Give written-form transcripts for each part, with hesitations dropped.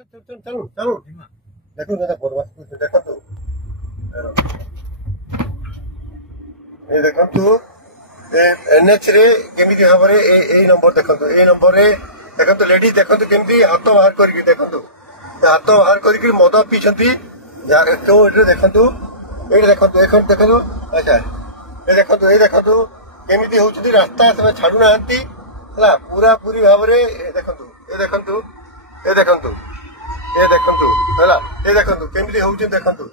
चलो चलो देखो दादा बर्बाद देखो तो ये देखो तो एनएच रे केमिति भाबरे ए नंबर देखो तो ए नंबर रे देखो तो लेडी देखो तो केमिति हाथ बाहर करके देखो तो हाथ बाहर करके मद पीछंती क्यों एटे देखो तो ये देखो तो देखो तो अच्छा ये देखो तो केमिति होउछती रास्ता से छाडू नांती हला पूरा पूरी भाबरे देखो तो ये देखो तो ये देखो तो ये देखो तो हला ये देखो तो केमिति होउछ देखो तो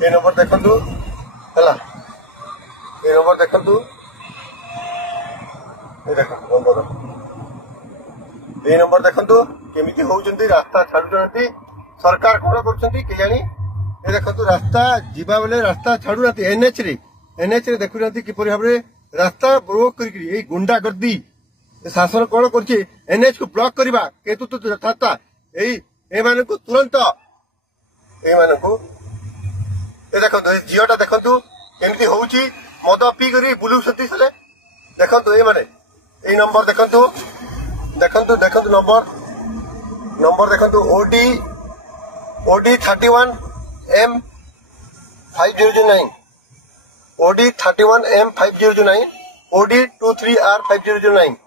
ये नंबर देखो तो हला ये नंबर देखो तो ये देखो नंबर ये नंबर देखो तो केमिति होउछंती रास्ता छाडू नांती सरकार कोन करछंती के जानी ये देखो तो रास्ता जीवा बेले रास्ता छाडू नांती एनएच रे देखु नांती किपरि भाबरे रास्ता ब्लॉक करके ए गुंडा गर्दी शासन कौन कर एनएच को ब्लॉक करवा केतु तो यथार्थ ए मान को तुरंत ए मान को ए देखो झीटा देखु केमती होउची मद पी कर बुलुसती से देखो ए माने ए नंबर देखु देखु नंबर देखु OD 31 M 5009 OD 31 M 5009 OD 23 R 5009